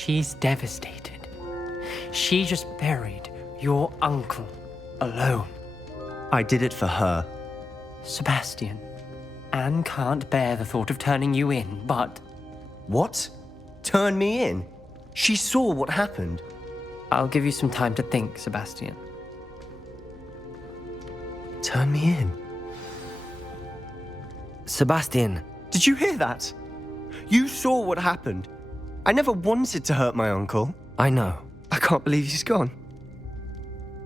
She's devastated. She just buried your uncle alone. I did it for her. Sebastian, Anne can't bear the thought of turning you in, but... What? Turn me in? She saw what happened. I'll give you some time to think, Sebastian. Turn me in? Sebastian. Did you hear that? You saw what happened. I never wanted to hurt my uncle. I know. I can't believe he's gone.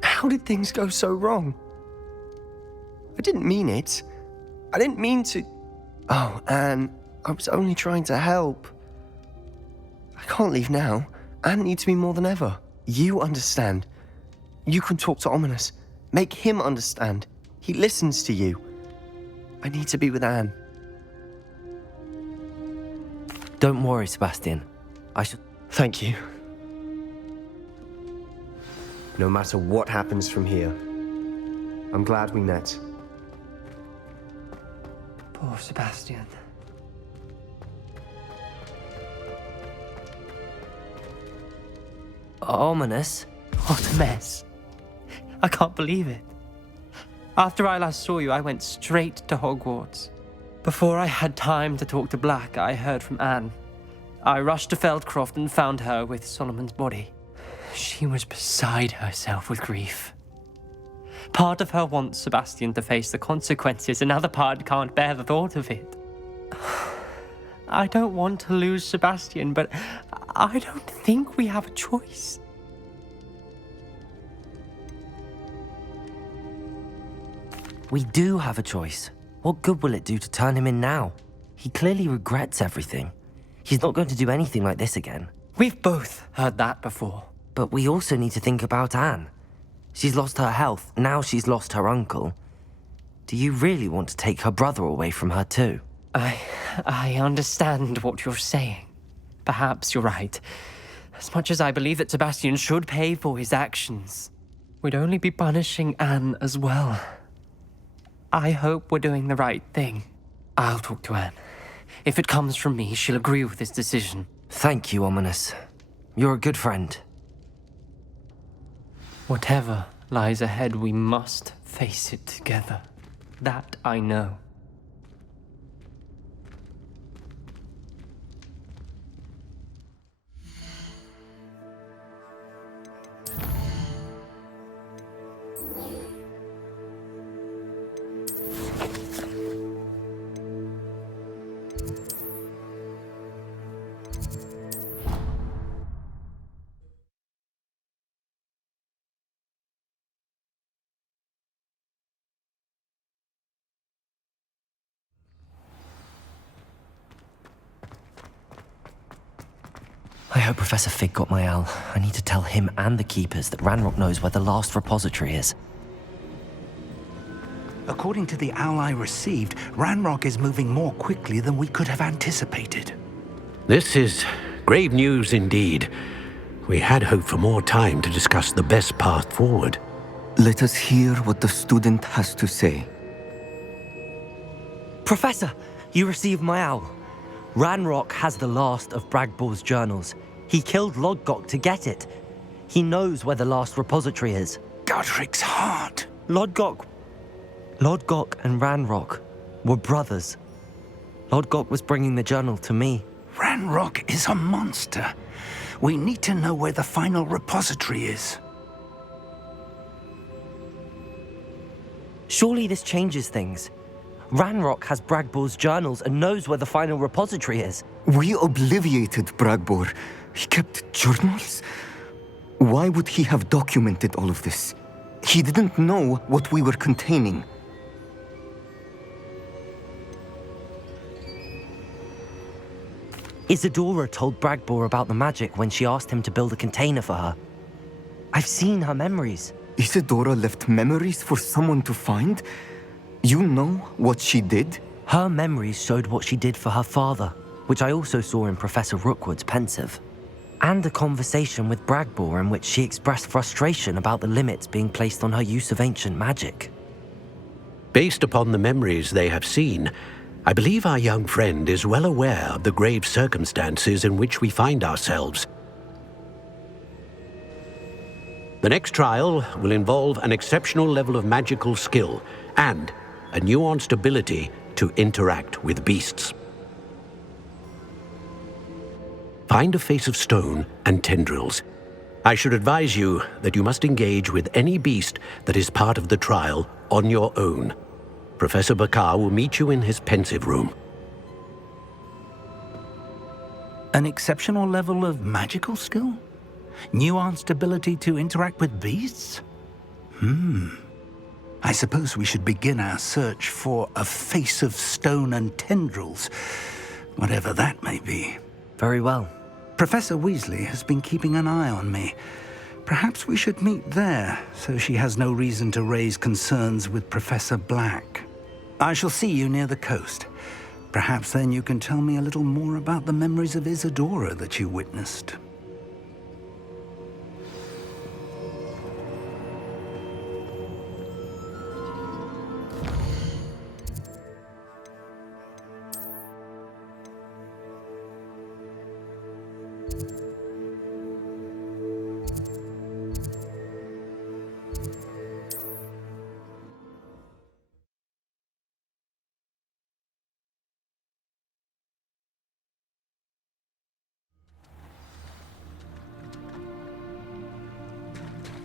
How did things go so wrong? I didn't mean it. I didn't mean to... Oh, Anne, I was only trying to help. I can't leave now. Anne needs me more than ever. You understand. You can talk to Ominous. Make him understand. He listens to you. I need to be with Anne. Don't worry, Sebastian. I should... Thank you. No matter what happens from here, I'm glad we met. Poor Sebastian. Ominous? What a mess. I can't believe it. After I last saw you, I went straight to Hogwarts. Before I had time to talk to Black, I heard from Anne. I rushed to Feldcroft and found her with Solomon's body. She was beside herself with grief. Part of her wants Sebastian to face the consequences, another part can't bear the thought of it. I don't want to lose Sebastian, but I don't think we have a choice. We do have a choice. What good will it do to turn him in now? He clearly regrets everything. He's not going to do anything like this again. We've both heard that before. But we also need to think about Anne. She's lost her health, now she's lost her uncle. Do you really want to take her brother away from her too? I understand what you're saying. Perhaps you're right. As much as I believe that Sebastian should pay for his actions, we'd only be punishing Anne as well. I hope we're doing the right thing. I'll talk to Anne. If it comes from me, she'll agree with this decision. Thank you, Ominous. You're a good friend. Whatever lies ahead, we must face it together. That I know. I hope Professor Fig got my owl. I need to tell him and the Keepers that Ranrock knows where the last repository is. According to the owl I received, Ranrock is moving more quickly than we could have anticipated. This is grave news indeed. We had hoped for more time to discuss the best path forward. Let us hear what the student has to say. Professor, you received my owl. Ranrock has the last of Bragbor's journals. He killed Lodgok to get it. He knows where the last repository is. Godric's heart. Lodgok and Ranrock were brothers. Lodgok was bringing the journal to me. Ranrock is a monster. We need to know where the final repository is. Surely this changes things. Ranrock has Bragbor's journals and knows where the final repository is. We obliviated Bragbor. He kept journals? Why would he have documented all of this? He didn't know what we were containing. Isadora told Bragbor about the magic when she asked him to build a container for her. I've seen her memories. Isadora left memories for someone to find? You know what she did? Her memories showed what she did for her father, which I also saw in Professor Rookwood's pensive. And a conversation with Bragbor in which she expressed frustration about the limits being placed on her use of ancient magic. Based upon the memories they have seen, I believe our young friend is well aware of the grave circumstances in which we find ourselves. The next trial will involve an exceptional level of magical skill and a nuanced ability to interact with beasts. Find a face of stone and tendrils. I should advise you that you must engage with any beast that is part of the trial on your own. Professor Bakar will meet you in his pensive room. An exceptional level of magical skill? Nuanced ability to interact with beasts? I suppose we should begin our search for a face of stone and tendrils, whatever that may be. Very well. Professor Weasley has been keeping an eye on me. Perhaps we should meet there, so she has no reason to raise concerns with Professor Black. I shall see you near the coast. Perhaps then you can tell me a little more about the memories of Isadora that you witnessed.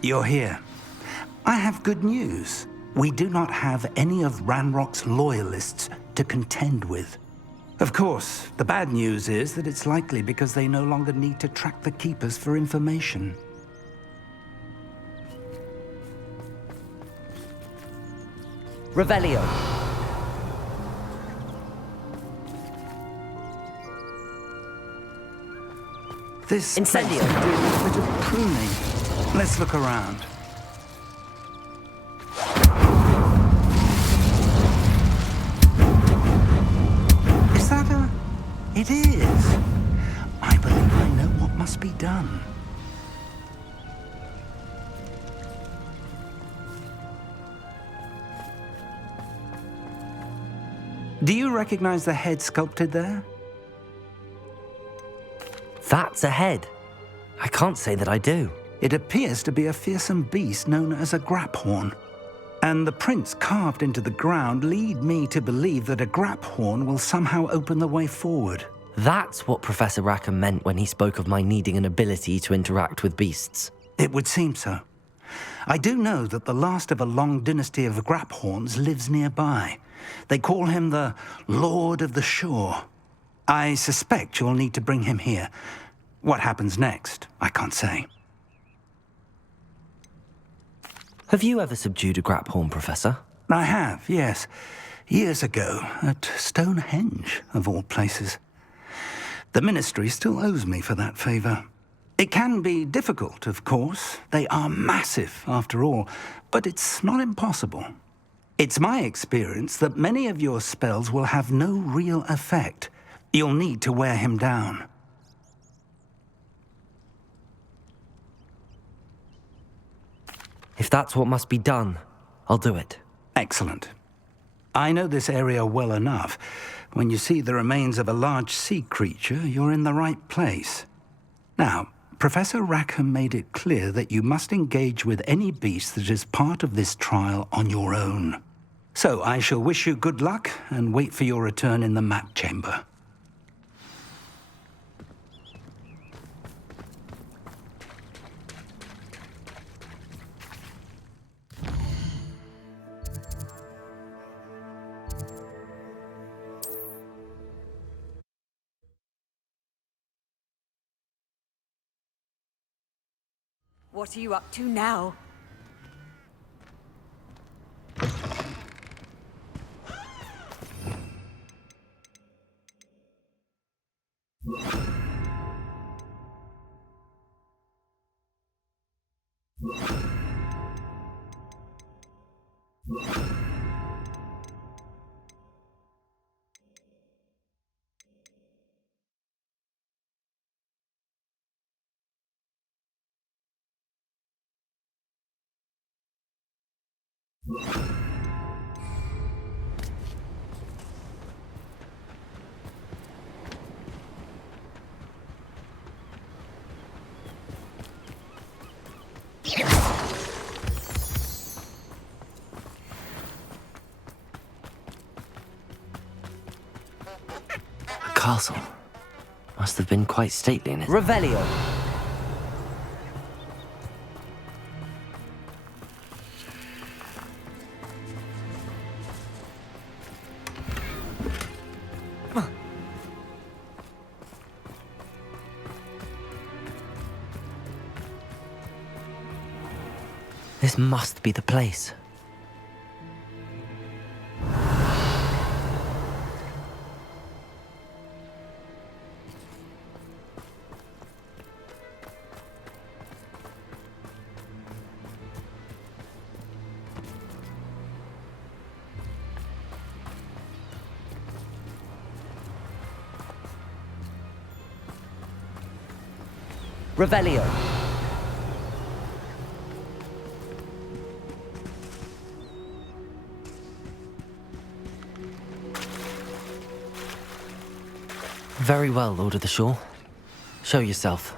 You're here. I have good news. We do not have any of Ranrock's loyalists to contend with. Of course, the bad news is that it's likely because they no longer need to track the Keepers for information. Revelio. This Incendio. place is doing a bit of pruning. Let's look around. Is that a... It is. I believe I know what must be done. Do you recognize the head sculpted there? That's a head. I can't say that I do. It appears to be a fearsome beast known as a graphorn. And the prints carved into the ground lead me to believe that a graphorn will somehow open the way forward. That's what Professor Rackham meant when he spoke of my needing an ability to interact with beasts. It would seem so. I do know that the last of a long dynasty of graphorns lives nearby. They call him the Lord of the Shore. I suspect you'll need to bring him here. What happens next, I can't say. Have you ever subdued a graphorn, Professor? I have, yes. Years ago, at Stonehenge, of all places. The Ministry still owes me for that favor. It can be difficult, of course. They are massive, after all, but it's not impossible. It's my experience that many of your spells will have no real effect. You'll need to wear him down. If that's what must be done, I'll do it. Excellent. I know this area well enough. When you see the remains of a large sea creature, you're in the right place. Now, Professor Rackham made it clear that you must engage with any beast that is part of this trial on your own. So I shall wish you good luck and wait for your return in the map chamber. What are you up to now? castle. Must have been quite stately in it. Revelio. This must be the place. Revelio. Very well, Lord of the Shore. Show yourself.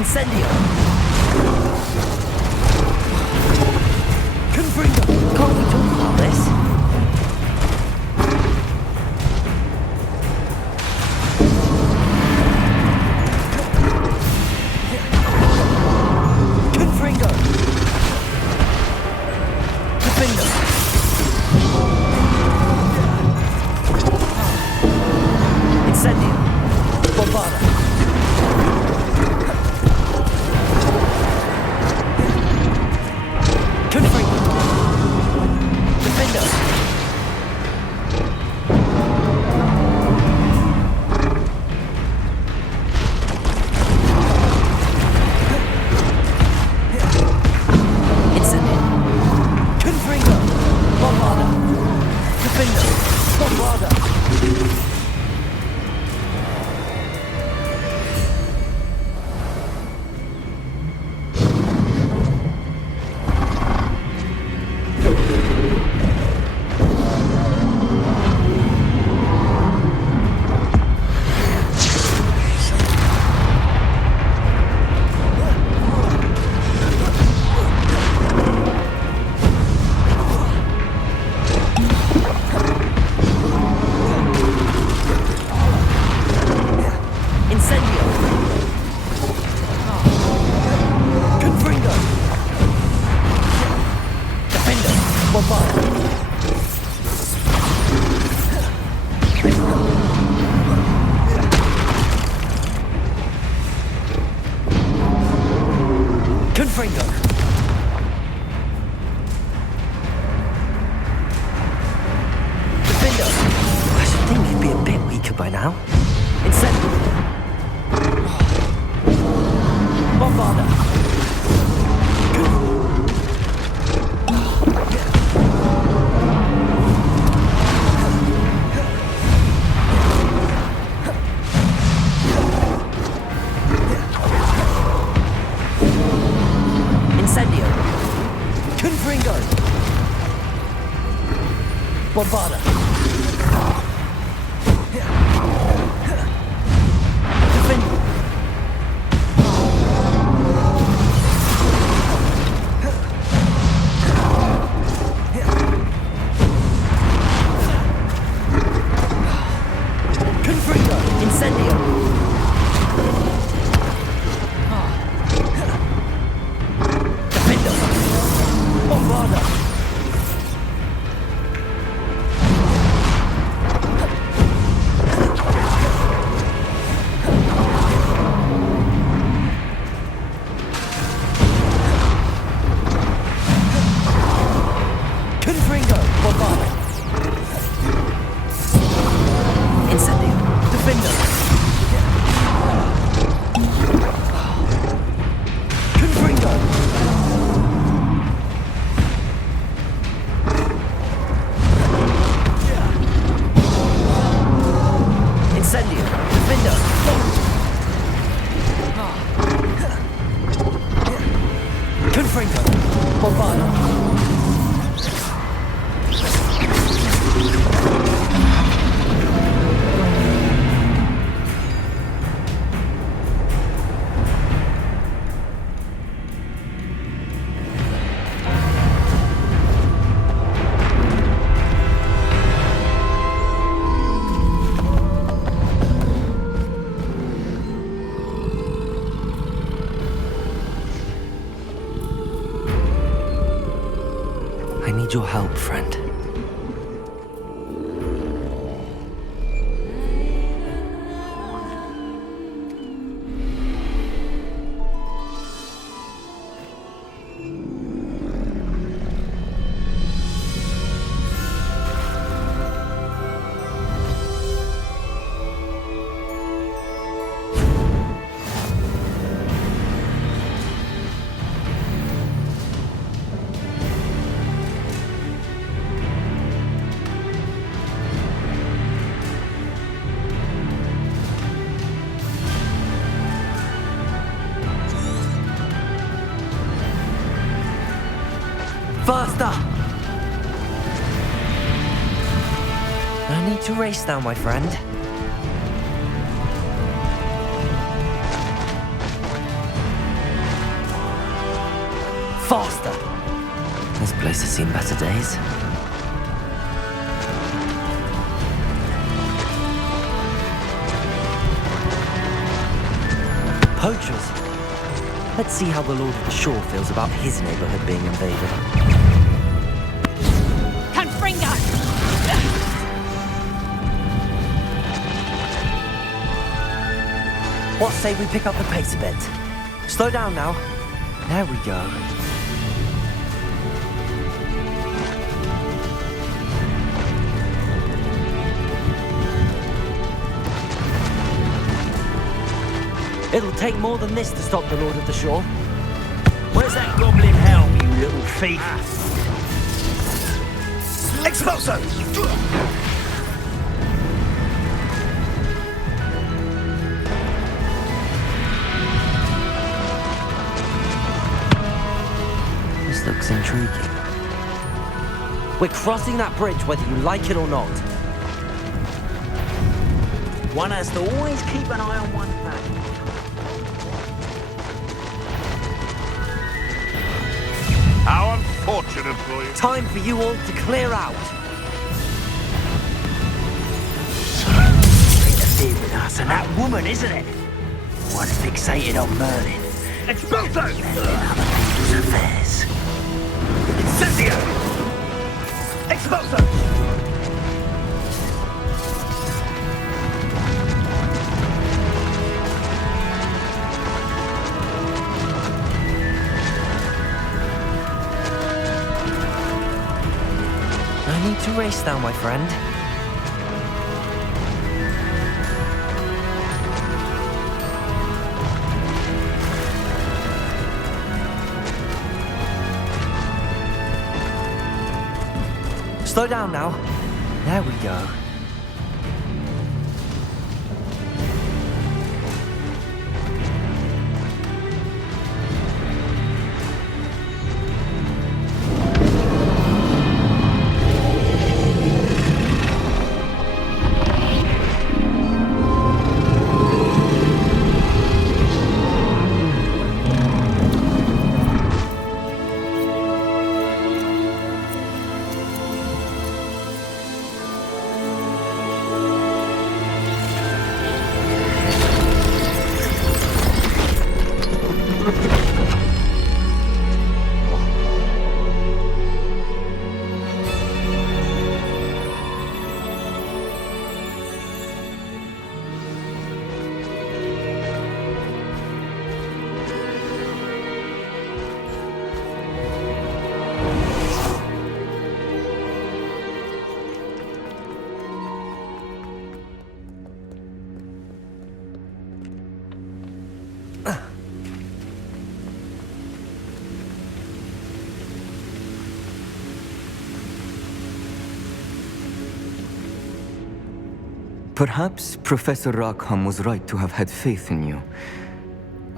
Incendio! Confringo! Can't we talk about this? Confringo! Confringo! Incendio! Bombada! Confringo! Defender! Incendio! Confringo! Bombada! Defender! Bombada! Incendio! Confringo! Defender! Bombada! Confringo! Defender! I should think you'd be a bit weaker by now. Incendio! Bombada! Incendio! Confringo! Bombada! Defender! Confringo! Incendio! Defender! Bombada! Confringo! Bombada! Incendio! Defender! Confringo! Incendio! Defender! Confringo! Bombada! I need your help, friend. Faster! No need to race now, my friend. Faster! This place has seen better days. Poachers! Let's see how the Lord of the Shore feels about his neighborhood being invaded. Confringo! What say we pick up the pace a bit? Slow down now. There we go. It'll take more than this to stop the Lord of the Shore. Where's that goblin helm, you little thief? Expulso! This looks intriguing. We're crossing that bridge whether you like it or not. One has to always keep an eye on one's back. How unfortunate for you. Time for you all to clear out. Interfered with us and that woman, isn't it? One's fixated on Merlin. Expulso! Meddling other people's affairs. Incendio! Expulso! No need to race now, my friend. Slow down now. There we go. Perhaps Professor Rackham was right to have had faith in you.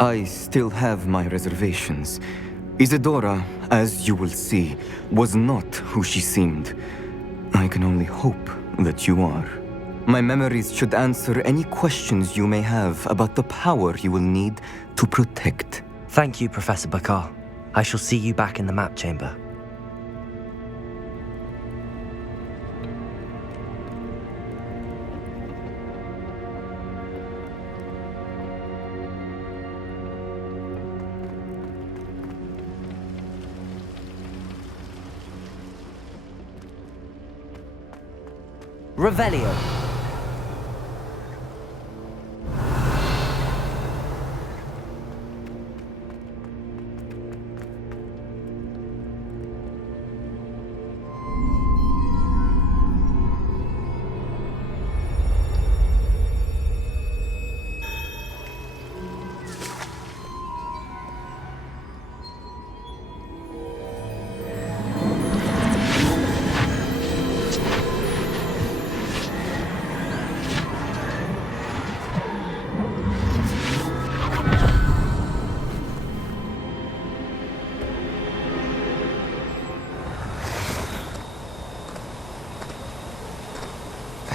I still have my reservations. Isadora, as you will see, was not who she seemed. I can only hope that you are. My memories should answer any questions you may have about the power you will need to protect. Thank you, Professor Bakar. I shall see you back in the map chamber. Revelio.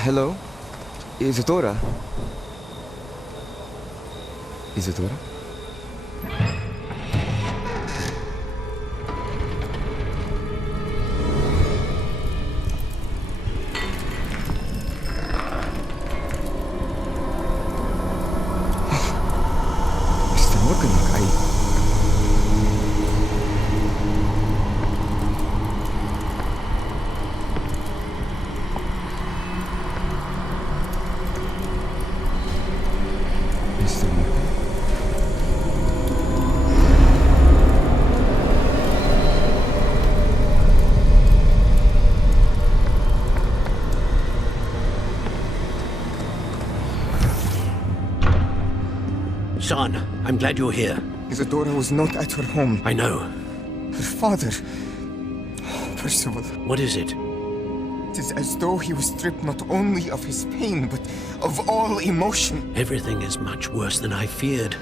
Hello? Isadora? Isadora? Son, I'm glad you're here. Isadora was not at her home. I know. Her father... Percival. What is it? It is as though he was stripped not only of his pain, but of all emotion. Everything is much worse than I feared.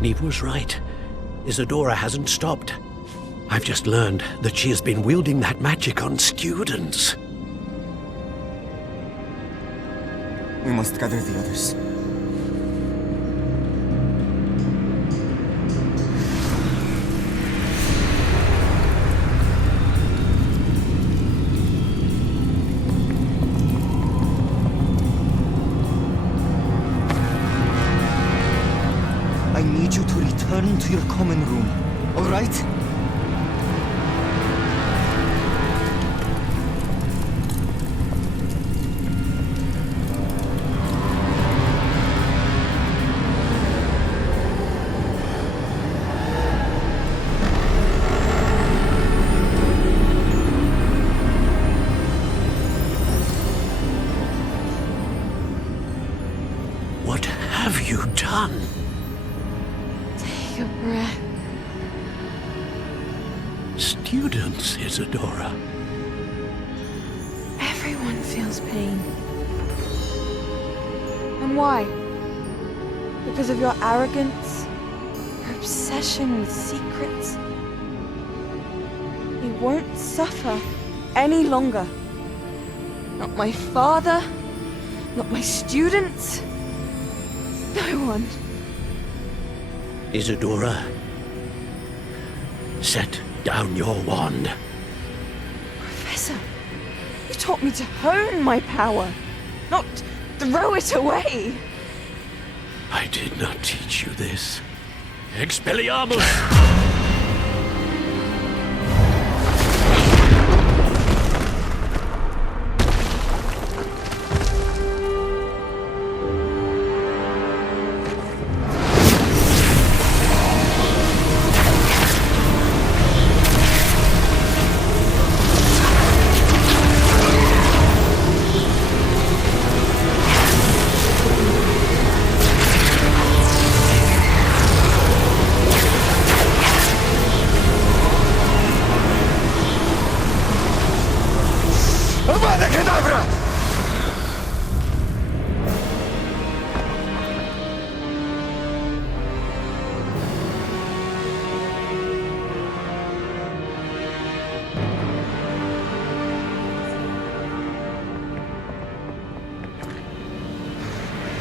Neve was right. Isadora hasn't stopped. I've just learned that she has been wielding that magic on students. We must gather the others. I need you to return to your common room, all right? What have you done? Take a breath. Students, Isadora. Everyone feels pain. And why? Because of your arrogance? Your obsession with secrets? You won't suffer any longer. Not my father, not my students, no one. Isadora, set down your wand. Professor, you taught me to hone my power, not throw it away. I did not teach you this. Expelliarmus!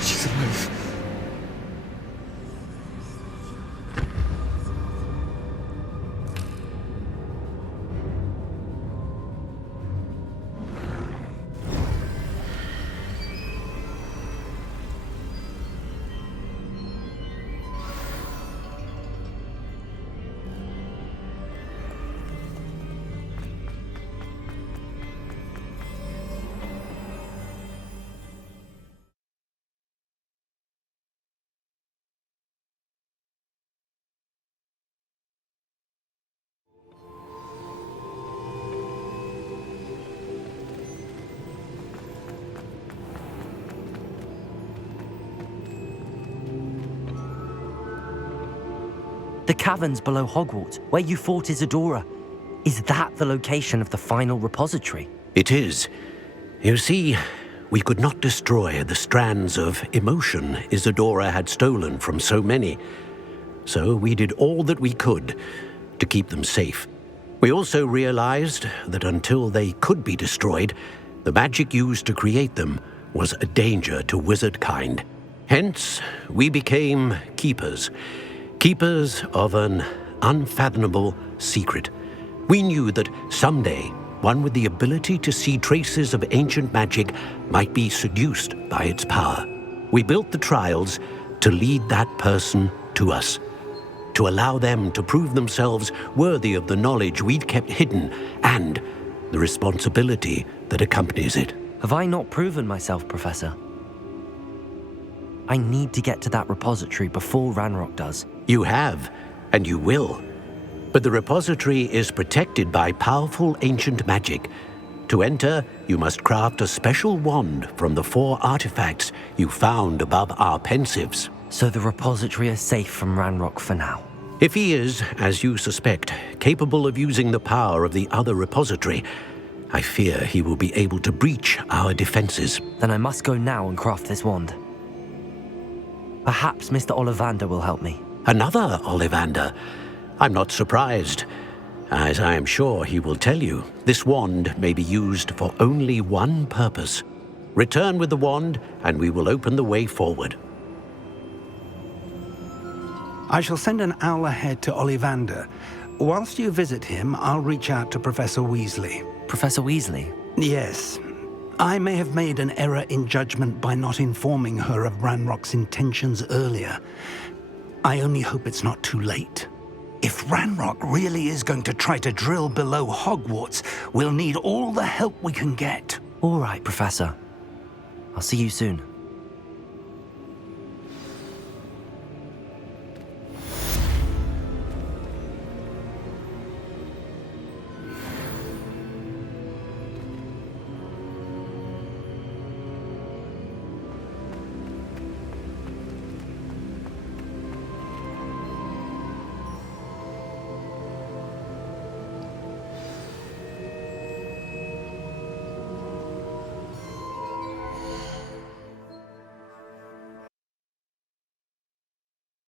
She's alive. The caverns below Hogwarts, where you fought Isadora. Is that the location of the final repository? It is. You see, we could not destroy the strands of emotion Isadora had stolen from so many. So we did all that we could to keep them safe. We also realized that until they could be destroyed, the magic used to create them was a danger to wizard kind. Hence, we became keepers. Keepers of an unfathomable secret. We knew that someday, one with the ability to see traces of ancient magic might be seduced by its power. We built the trials to lead that person to us, to allow them to prove themselves worthy of the knowledge we'd kept hidden and the responsibility that accompanies it. Have I not proven myself, Professor? I need to get to that repository before Ranrock does. You have, and you will. But the repository is protected by powerful ancient magic. To enter, you must craft a special wand from the 4 artifacts you found above our pensives. So the repository is safe from Ranrock for now. If he is, as you suspect, capable of using the power of the other repository, I fear he will be able to breach our defenses. Then I must go now and craft this wand. Perhaps Mr. Ollivander will help me. Another Ollivander? I'm not surprised. As I am sure he will tell you, this wand may be used for only one purpose. Return with the wand, and we will open the way forward. I shall send an owl ahead to Ollivander. Whilst you visit him, I'll reach out to Professor Weasley. Professor Weasley? Yes. I may have made an error in judgment by not informing her of Ranrock's intentions earlier. I only hope it's not too late. If Ranrock really is going to try to drill below Hogwarts, we'll need all the help we can get. All right, Professor. I'll see you soon.